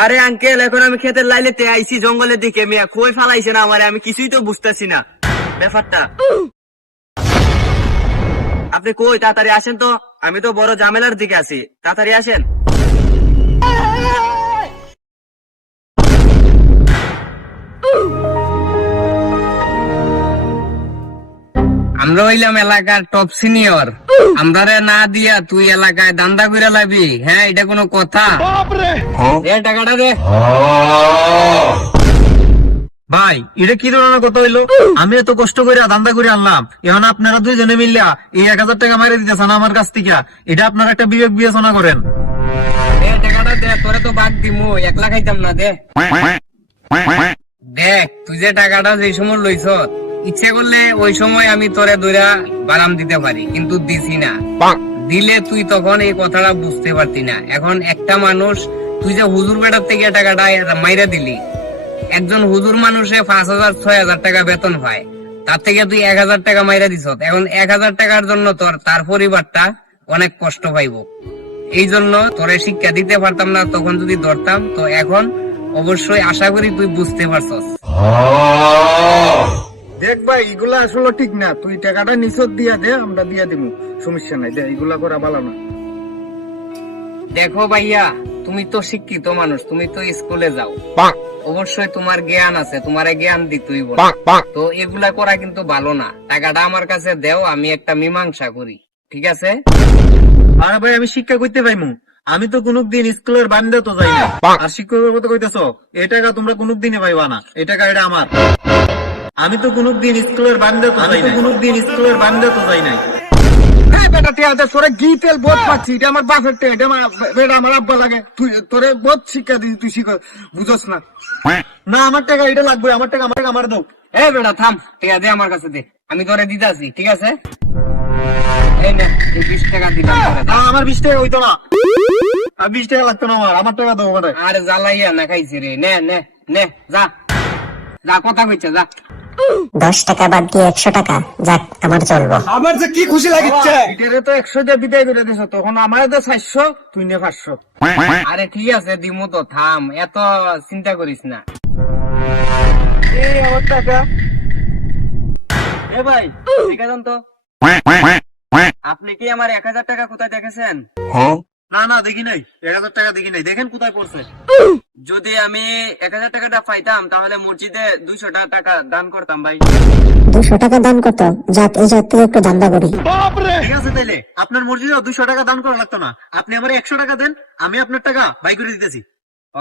আরে আঙ্কেল, এখন আমি ক্ষেতের লাইলেতে আইছি জঙ্গলের দিকে, মিয়া কই ফালাইছে না আমারে, আমি কিছুই তো বুঝতেছি না ব্যাপারটা। আপনি কই, তাড়াতাড়ি আসেন তো, আমি তো বড় ঝামেলার দিকে আছি, তাড়াতাড়ি আসেন। আমরা হইলাম এলাকার টপ সিনিয়র, আমরারে না দিয়া তুই এলাকায় দান্দা করে লাবি? হ্যাঁ, এটা কোনো কথা? এ টাকাটা দে ভাই। এটা কি ধরনের কথা হইলো? আমি এত কষ্ট করে দান্দা করে আনলাম, এখন আপনারা দুইজনে মিলিয়া এই 1000 টাকা মাইরে দিতেছেন আমার কাছ থেকে। এটা আপনারা একটা বিবেক বিবেচনা করেন। এ টাকাটা দে, তোরে তো বাদ দিমু, একলা খাইতাম না। দে দেখ, তুই যে টাকাটা যে সময় লইছ, ইচ্ছে করলে ওই সময় আমি তোরে দইরা বারাম দিতে পারি, কিন্তু দিছি না। দিলে তুই তখন এই কথাটা বুঝতে পারতি না। এখন একটা মানুষ, তুই যে হুজুর বেটার থেকে টাকাটা মাইরা দিলি, একজন হুজুর মানুষে 5,000-6,000 টাকা বেতন পায়, তার থেকে তুই 1,000 টাকা মাইরা দিছ। এখন 1,000 টাকার জন্য তার পরিবারটা অনেক কষ্ট পাইব। এই জন্য তোরে শিক্ষা দিতে পারতাম না তখন যদি ধরতাম। তো এখন অবশ্যই আশা করি তুই বুঝতে পারছস। দেখ ভাই, এগুলা আসলে ঠিক না। তুই টাকাটা নিচত দিয়া দে, আমরা দিয়া দিব, সমস্যা নাই। দে, এগুলা করা ভালো না। দেখো ভাইয়া, তুমি তো শিক্ষিত মানুষ, তুমি তো স্কুলে যাও, অবশ্যই তোমার জ্ঞান আছে, তোমার জ্ঞান দিতেই বল। তো এগুলা করা কিন্তু ভালো না। টাকাটা আমার কাছে দেও, আমি একটা মীমাংসা করি, ঠিক আছে? আরে ভাই, আমি শিক্ষা করতে পাইমু? আমি তো কোনদিন স্কুলের বান্ধে তো যাই না। আর শিক্ষকের কথা কইতেছ, এই টাকা তোমরা কোনদিনই পাইবা না। এই টাকা এটা আমার। আমি তো কোনদিন স্কুলের বান্ধে তো যাই না, কোনদিন স্কুলের বান্ধে তো যাই নাই। হ্যাঁ বেটা, ঠিক আছে, তোরে ঘি তেল বোধ পাচ্ছি, এটা আমার বাপের টেক, এটা বেটা আমার আব্বা লাগে। তুই তোরে বোধ শিক্ষা দিই, তুই শিখ বুঝস না। না, আমার টাকা এটা লাগবে, আমার টাকা আমার দাও। এ বেটা থাম, ঠিক আছে, আমার কাছে দে, আমি তোরে দিতে আসি, ঠিক আছে? এই নে, এই 20 টাকা দিলাম তোরে। না, আমার 20 টাকা হইতো না। আর 20 টাকা লাগতো না আমার টাকা দাও। আমার আরে জ্বালাইয়া না খাইছি রে। নে নে নে, যা যা, কথা কইছে, যা। 10 টাকা বাদ দিয়ে 100 টাকা, যাক আমার চলবো। আমার যে কি খুশি লাগিচ্ছে। এটারে তো 100 দিয়ে বিদায় করে দিছ, তখন আমার তো 400, তুই নে 500। আরে ঠিক আছে, দিমু তো, থাম, এত চিন্তা করিস না। এই আমার টাকা। এ ভাই, ঠিক আছেন তো? আপনি কি আমার 1,000 টাকা কোথায় দেখেছেন? না না, দেখি নাই। 1000 টাকা দেখি নাই। দেখেন কোথায় পড়ছে। যদি আমি 1,000 টাকাটা পাইতাম, তাহলে মসজিদে 200 টাকা দান করতাম ভাই। 200 টাকা দান করতো, যাক এই জাত থেকে একটু দান্দা করি। ঠিক আছে, তাইলে আপনার মসজিদে 200 টাকা দান করা লাগতো না। আপনি আমার 100 টাকা দেন, আমি আপনার টাকা বাই করে দিতেছি।